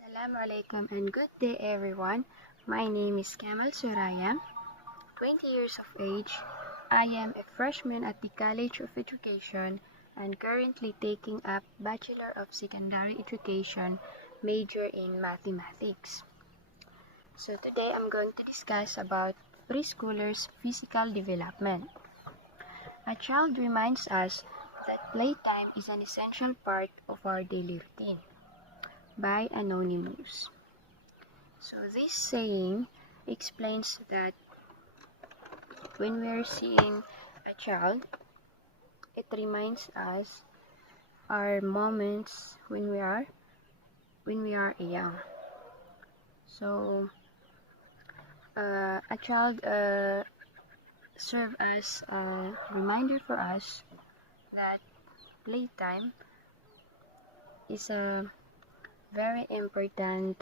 Assalamualaikum and good day everyone. My name is Kamal Suraya, 20 years of age. I am a freshman at the College of Education and currently taking up Bachelor of Secondary Education major in Mathematics. So today I'm going to discuss about preschoolers' physical development. A child reminds us that playtime is an essential part of our daily routine. By Anonymous. So this saying explains that when we are seeing a child, it reminds us our moments when we are young. So a child serve as a reminder for us that playtime is a very important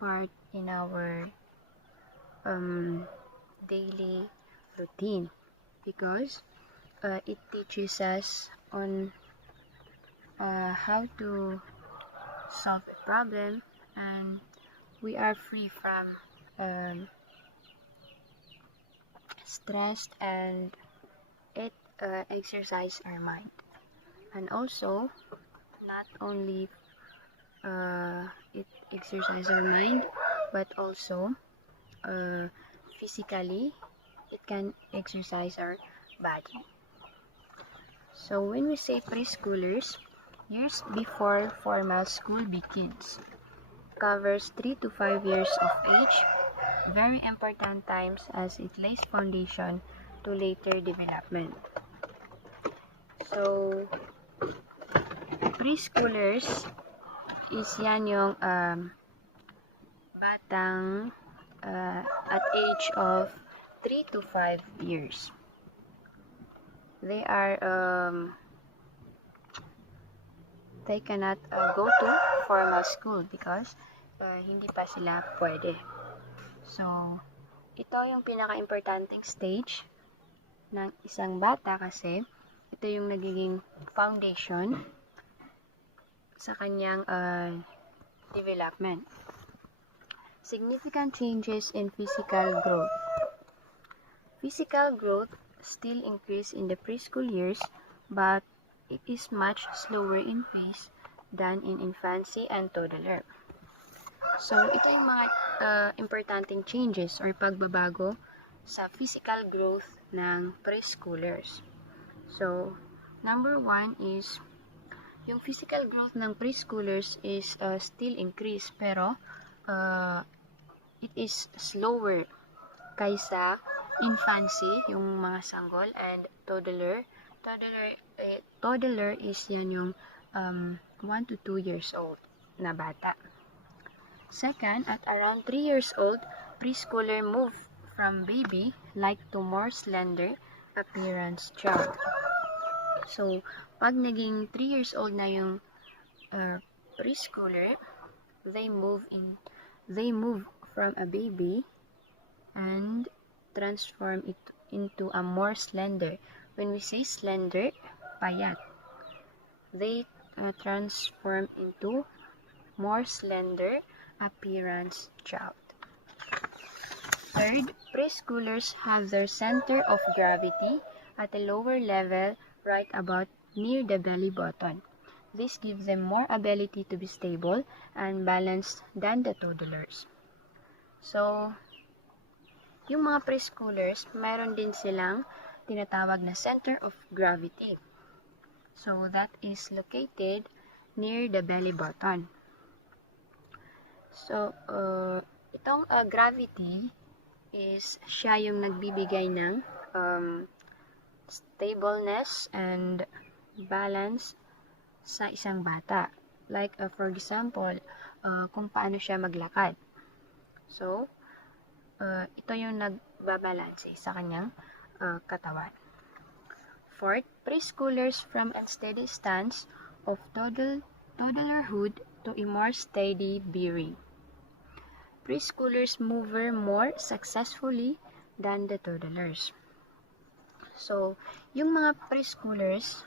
part in our daily routine because it teaches us on how to solve a problem, and we are free from stress, and it exercises our mind. And also, not only it exercises our mind, but also physically it can exercise our body. So when we say preschoolers, years before formal school begins, covers 3 to 5 years of age, very important times as it lays foundation to later development. So preschoolers is yan yung batang at age of 3 to 5 years. They cannot go to formal school because hindi pa sila pwede. So, ito yung pinaka-importanting stage ng isang bata kasi ito yung nagiging foundation sa kanyang development. Significant changes in physical growth. Physical growth still increase in the preschool years, but it is much slower in pace than in infancy and toddler. So, ito yung mga importanteng changes or pagbabago sa physical growth ng preschoolers. So, number 1 is yung physical growth ng preschoolers is still increase, pero it is slower kaysa infancy, yung mga sanggol, and toddler. Toddler is yan yung 1 to 2 years old na bata. Second, at around 3 years old, preschooler move from baby-like to more slender appearance child. So, pag naging 3 years old na yung preschooler, they move from a baby and transform it into a more slender. When we say slender, payat. They transform into more slender appearance child. Third, preschoolers have their center of gravity at a lower level, right about near the belly button. This gives them more ability to be stable and balanced than the toddlers. So, yung mga preschoolers, mayroon din silang tinatawag na center of gravity. So, that is located near the belly button. So, itong gravity is siya yung nagbibigay ng stableness and balance sa isang bata. Like, for example, kung paano siya maglakad. So, ito yung nagbabalanse sa kanyang katawan. Fourth, preschoolers from unsteady stance of toddlerhood to a more steady bearing. Preschoolers move more successfully than the toddlers. So, yung mga preschoolers,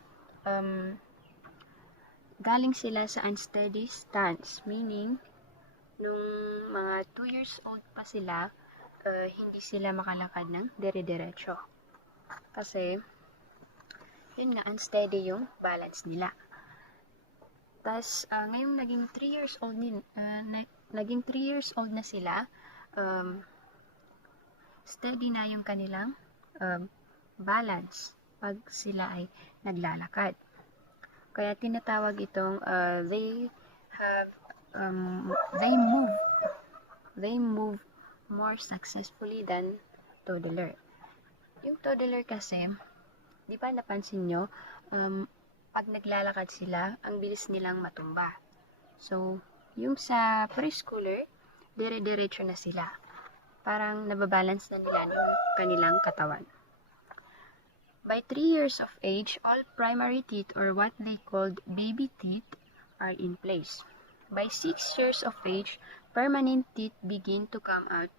galing sila sa unsteady stance, meaning nung mga 2 years old pa sila, hindi sila makalakad ng dire-diretso. Kasi, yun nga, unsteady yung balance nila. Tas, ngayong naging 3 years old naging 3 years old na sila, steady na yung kanilang balance pag sila ay naglalakad. Kaya tinatawag itong they move more successfully than toddler. Yung toddler kasi, di ba napansin nyo, pag naglalakad sila, ang bilis nilang matumba. So, yung sa preschooler, dire-diretso na sila. Parang nababalance na nila yung kanilang katawan. By 3 years of age, all primary teeth or what they called baby teeth are in place. By 6 years of age, permanent teeth begin to come out.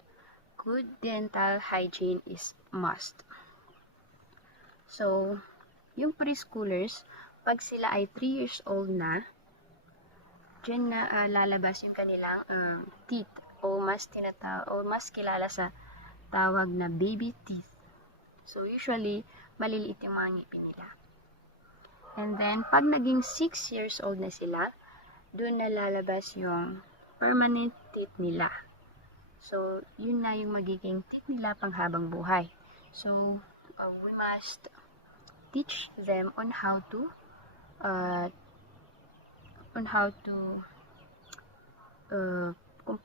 Good dental hygiene is must. So, yung preschoolers, pag sila ay 3 years old na, dyan na lalabas yung kanilang teeth o mas kilala sa tawag na baby teeth. So, usually, maliliit yung mga ngipin nila. And then, pag naging 6 years old na sila, doon na lalabas yung permanent teeth nila. So, yun na yung magiging teeth nila panghabang buhay. So, we must teach them on how to kung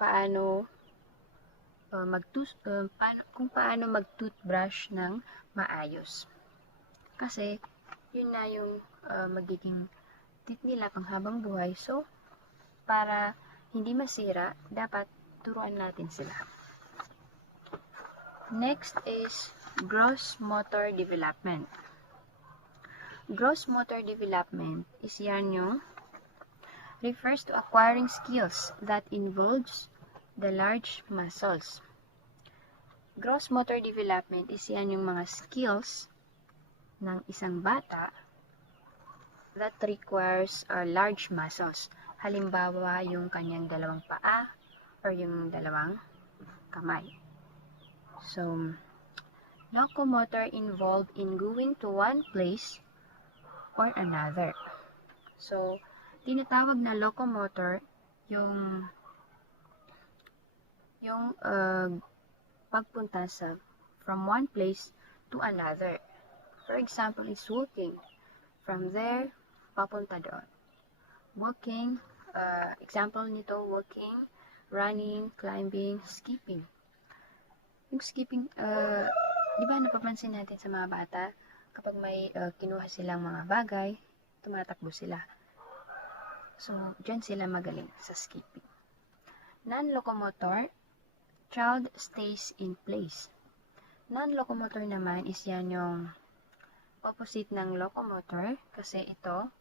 paano mag-toothbrush ng maayos. Kasi, yun na yung magiging teeth nila panghabang buhay. So, para hindi masira, dapat turuan natin sila. Next is gross motor development. Gross motor development is yan yung refers to acquiring skills that involves the large muscles. Gross motor development is yan yung mga skills ng isang bata that requires large muscles. Halimbawa, yung kanyang dalawang paa or yung dalawang kamay. So, locomotor involved in going to one place or another. So, tinatawag na locomotor yung pagpunta from one place to another. For example, is walking. From there, papunta doon. Walking, example nito, walking, running, climbing, skipping. Yung skipping, di ba napapansin natin sa mga bata, kapag may kinuha silang mga bagay, tumatakbo sila. So, dyan sila magaling sa skipping. Non-locomotor, child stays in place. Non-locomotor naman is yan yung opposite ng locomotor, kasi ito,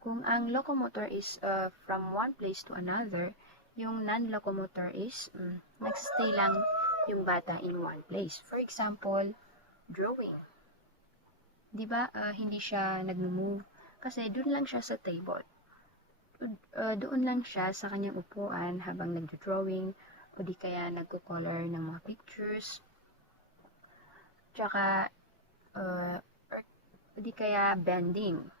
kung ang locomotor is from one place to another, yung non-locomotor is nagstay lang yung bata in one place. For example, drawing. Diba, hindi siya nag-move kasi doon lang siya sa table. Doon lang siya sa kanyang upuan habang nagdo-drawing o di kaya nagko-color ng mga pictures. Tsaka, o di kaya bending.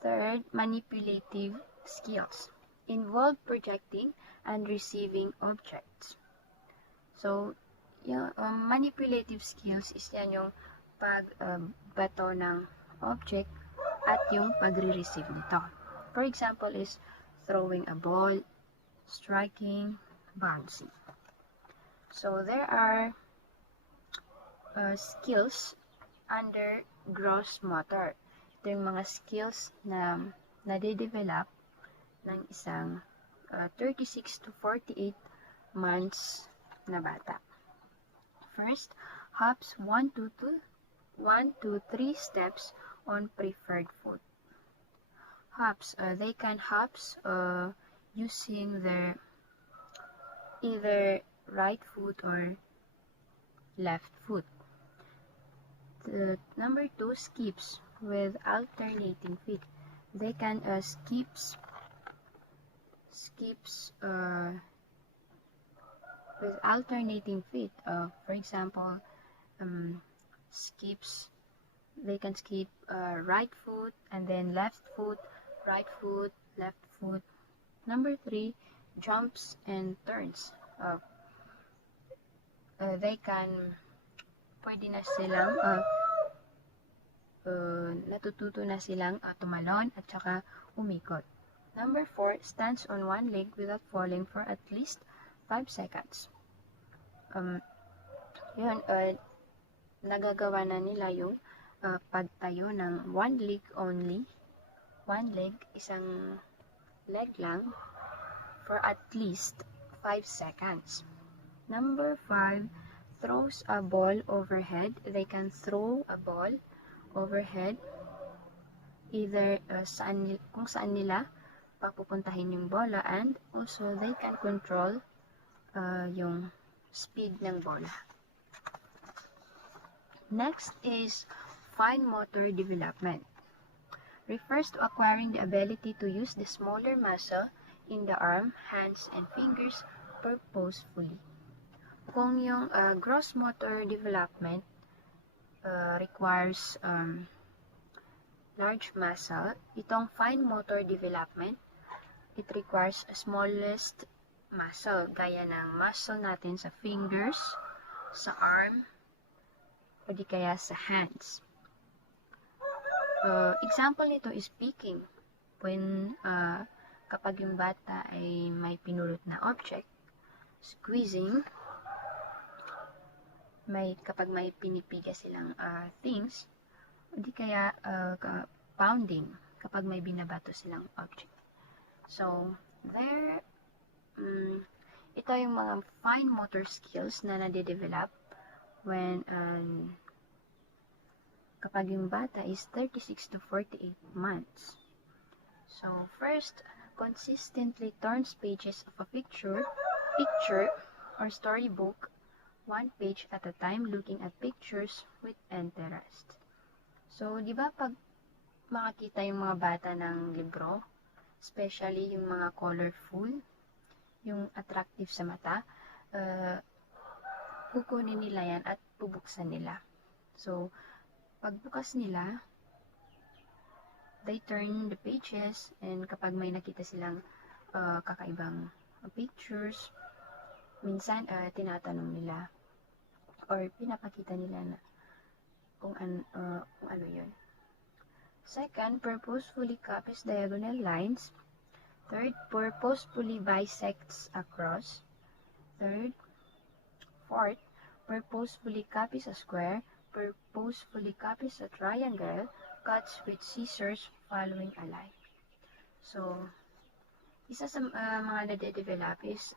Third, manipulative skills. Involve projecting and receiving objects. So, yung manipulative skills is yan yung pagbato ng object at yung pagre-receive nito. For example is throwing a ball, striking, bouncing. So, there are skills under gross motor. Ito yung mga skills na nade-develop ng isang 36 to 48 months na bata. First, hops 1 to 3 steps on preferred foot. Hops, they can hops using their either right foot or left foot. Number 2, skips with alternating feet. They can skip skips with alternating feet. For example, skips, they can skip right foot and then left foot, right foot, left foot. Number 3, jumps and turns. Pwede na silang natututo na silang tumalon at saka umikot. Number 4, stands on one leg without falling for at least 5 seconds. Nagagawa na nila yung pagtayo ng one leg only, one leg, isang leg lang, for at least 5 seconds. Number 5, throws a ball overhead. They can throw a ball overhead either kung saan nila papupuntahin yung bola, and also they can control yung speed ng bola. Next is fine motor development. Refers to acquiring the ability to use the smaller muscle in the arm, hands, and fingers purposefully. Kung yung gross motor development requires large muscle, itong fine motor development, it requires a smallest muscle, gaya ng muscle natin sa fingers, sa arm, o di kaya sa hands. Example nito is speaking. When kapag yung bata ay may pinulot na object, squeezing, kapag may pinipiga silang things, o di kaya pounding, kapag may binabato silang object. So, ito yung mga fine motor skills na nade-develop when kapag yung bata is 36 to 48 months. So, first, consistently turns pages of a picture or storybook, one page at a time, looking at pictures with interest. So, di ba pag makakita yung mga bata ng libro, especially yung mga colorful, yung attractive sa mata, kukunin nila yan at bubuksan nila. So, pagbukas nila, they turn the pages, and kapag may nakita silang kakaibang pictures, minsan tinatanong nila or pinapakita nila na kung ano yun. Second, purposefully copies diagonal lines. Third, purposefully bisects across. Fourth, purposefully copies a square. Purposefully copies a triangle. Cuts with scissors following a line. So, isa sa mga nade-develop is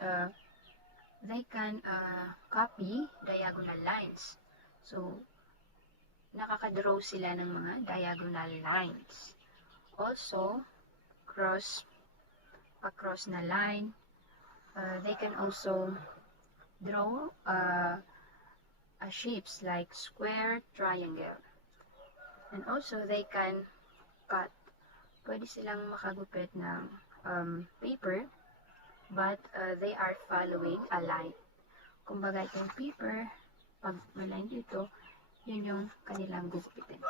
they can copy diagonal lines. So, nakaka-draw sila ng mga diagonal lines. Also, across na line, they can also draw shapes like square, triangle. And also, they can cut. Pwede silang makagupit ng paper, but they are following a line. Kumbaga, yung paper, pag may line dito, yun yung kanilang gugupitin.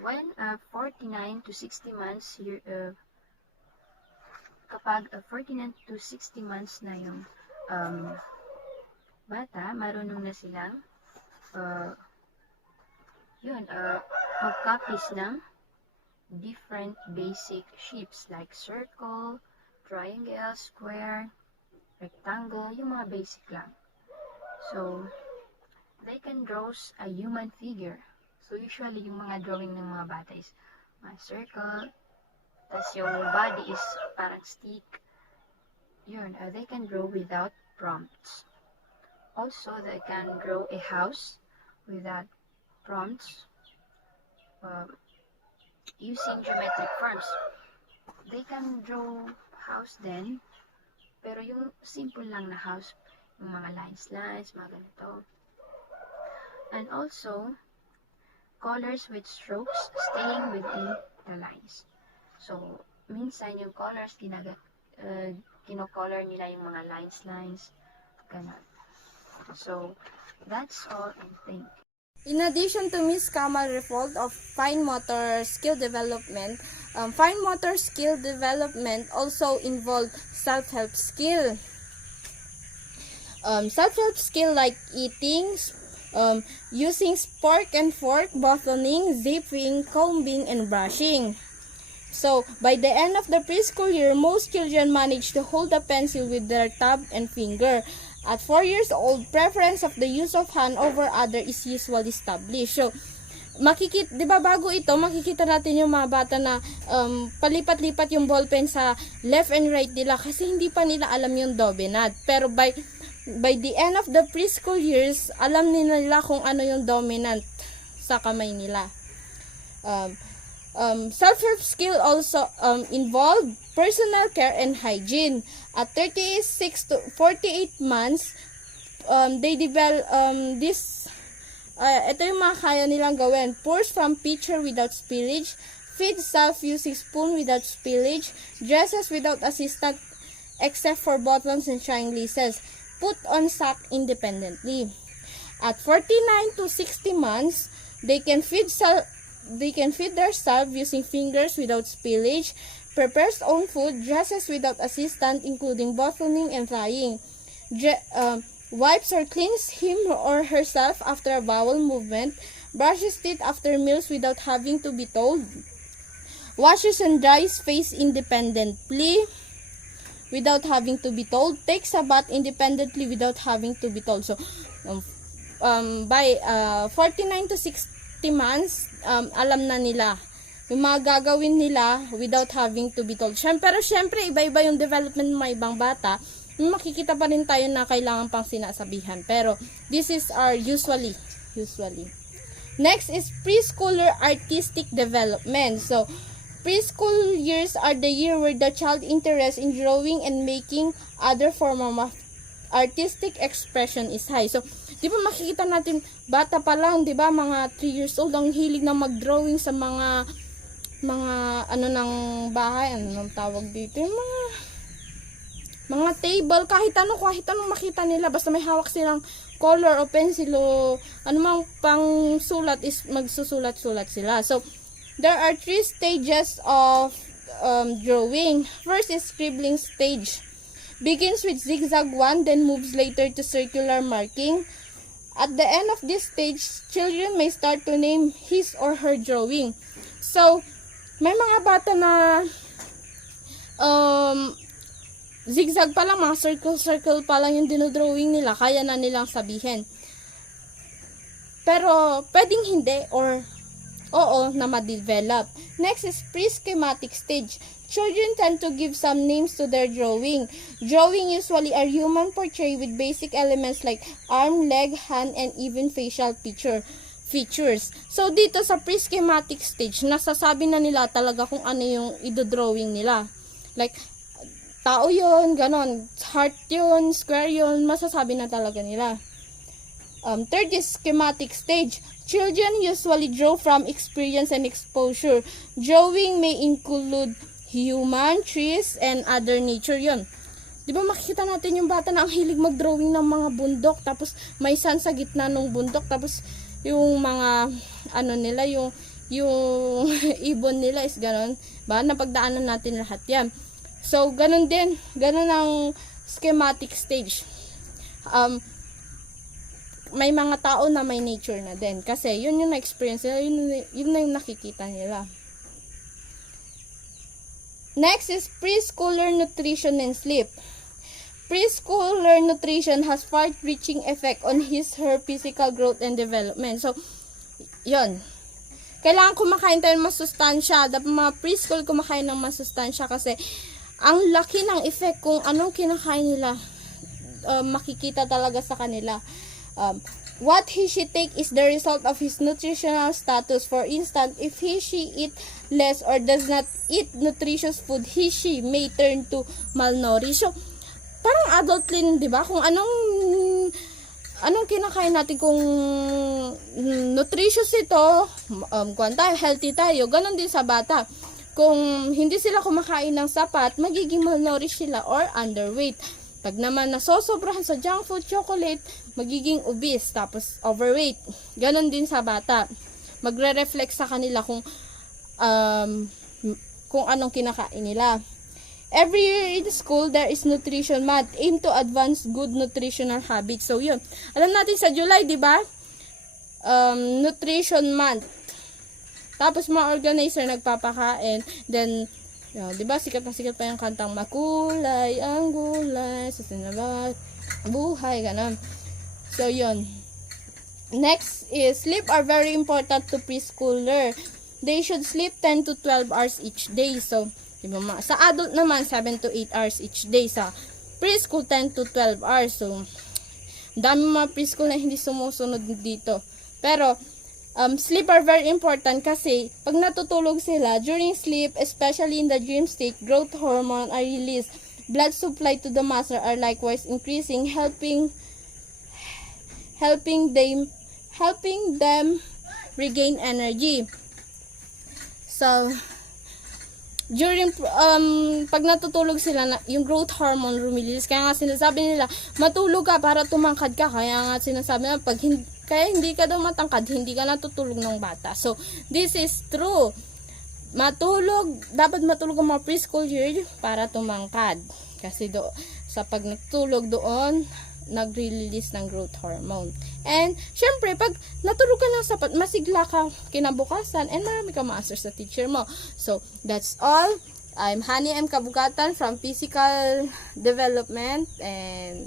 When 49 to 60 months, kapag 49 to 60 months na yung bata, marunong na silang mag-copies ng different basic shapes like circle, triangle, square, rectangle, yung mga basic lang. So, they can draw a human figure. So, usually, yung mga drawing ng mga bata is circle, tas yung body is parang stick. Yun, they can draw without prompts. Also, they can draw a house without prompts using geometric forms. They can draw house then, pero yung simple lang na house, yung mga lines, mga ganito. And also, colors with strokes staying within the lines. So, minsan yung colors, kino-color nila yung mga lines, ganun. So, that's all, and thank you. In addition to Miss Kamal's report of fine motor skill development, fine motor skill development also involved self-help skill. Self-help skill like eating, using fork and fork, bottling, zipping, combing, and brushing. So, by the end of the preschool year, most children manage to hold a pencil with their thumb and finger. At 4 years old, preference of the use of hand over other is usually established. So, di ba bago ito, makikita natin yung mga bata na palipat-lipat yung ballpen sa left and right nila kasi hindi pa nila alam yung dominant. Pero by the end of the preschool years, alam nila kung ano yung dominant sa kamay nila. Self-help skill also involve personal care and hygiene. At 36 to 48 months, they develop ito yung mga kaya nilang gawin. Pours from pitcher without spillage, feed self using spoon without spillage, dresses without assistant except for buttons and shine laces, put on sock independently. At 49 to 60 months, they can feed themselves using fingers without spillage, prepares own food, dresses without assistant including bottling and flying, wipes or cleans him or herself after a bowel movement, brushes teeth after meals without having to be told, washes and dries face independently without having to be told, takes a bath independently without having to be told. So, by 49 to 60 months, alam na nila yung mga gagawin nila without having to be told. Pero syempre, iba-iba yung development ng mga ibang bata. Makikita pa rin tayo na kailangan pang sinasabihan. Pero, this is our usually. Next is preschooler artistic development. So, preschool years are the year where the child interest in drawing and making other form of artistic expression is high. So, di ba makikita natin, bata pa lang, di ba, mga 3 years old, ang hilig na mag-drawing sa mga ano ng bahay, ano nang tawag dito, yung mga table, kahit anong makita nila, basta may hawak silang color o pencil o ano mang pang sulat is magsusulat-sulat sila. So, there are 3 stages of drawing. First is scribbling stage. Begins with zigzag 1, then moves later to circular marking. At the end of this stage, children may start to name his or her drawing. So, may mga bata na zigzag pa lang, mga circle pa lang yung dinodrawing nila, kaya na nilang sabihin. Pero, pwedeng hindi or oo na ma-develop. Next is pre-schematic stage. Children tend to give some names to their drawing. Drawing usually are human portrait with basic elements like arm, leg, hand, and even facial features. So, dito sa pre-schematic stage, nasasabi na nila talaga kung ano yung idodrawing nila. Like, tao yun, ganon, heart yun, square yun, masasabi na talaga nila. Third is schematic stage. Children usually draw from experience and exposure. Drawing may include human, trees, and other nature yun. Di ba makikita natin yung bata na ang hilig mag-drawing ng mga bundok, tapos may sun sa gitna ng bundok, tapos yung mga ano nila, yung ibon nila is ganon. Ba, napagdaanan natin lahat yan. So, ganon din. Ganon ang schematic stage. May mga tao na may nature na din. Kasi, yun yung na-experience nila. Yun na yung nakikita nila. Next is preschooler nutrition and sleep. Preschooler nutrition has far-reaching effect on her physical growth and development. So, yun. Kailangan kumakain tayo ng masustansya. Dapat mga preschool kumakain ng masustansya kasi ang laki ng effect kung anong kinakain nila. Makikita talaga sa kanila. What she take is the result of his nutritional status. For instance, if she eat less or does not eat nutritious food, she may turn to malnourished. So, parang adult din, di ba? Kung anong kinakain natin, kung nutritious ito, healthy tayo, ganon din sa bata. Kung hindi sila kumakain ng sapat, magiging malnourished sila or underweight. Pag naman nasosobrahan sa junk food, chocolate, magiging obese, tapos overweight. Ganon din sa bata. Magre-reflect sa kanila kung anong kinakain nila. Every year in school, there is nutrition month. Aim to advance good nutritional habits. So, yun. Alam natin sa July, di ba? Nutrition month. Tapos, mga organizer nagpapakain. Then, di ba, sikat na sikat pa yung kantang makulay ang gulay sa sinabat buhay, ganun. So, yun. Next is, sleep are very important to preschooler. They should sleep 10 to 12 hours each day. So, diba, sa adult naman, 7 to 8 hours each day. Sa preschool, 10 to 12 hours. So, dami mga preschool na hindi sumusunod dito. Pero, sleep are very important kasi pag natutulog sila, during sleep, especially in the dream state, growth hormone are released. Blood supply to the muscle are likewise increasing, helping them regain energy. So, during pag natutulog sila, yung growth hormone rumilis. Kaya nga sinasabi nila, matulog ka para tumangkad ka. Kaya nga sinasabi nila, kaya hindi ka daw matangkad, hindi ka natutulog ng bata. So, this is true. Dapat matulog ang mga preschool year para tumangkad. Kasi sa pag natulog doon, nagre-release ng growth hormone. And, syempre, pag natulog ka ng sapat, masigla ka kinabukasan, and marami ka ma-answer sa teacher mo. So, that's all. I'm Hani M. Kabugatan from Physical Development, and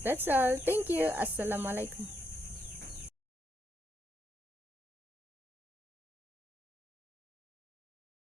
that's all. Thank you. Assalamualaikum.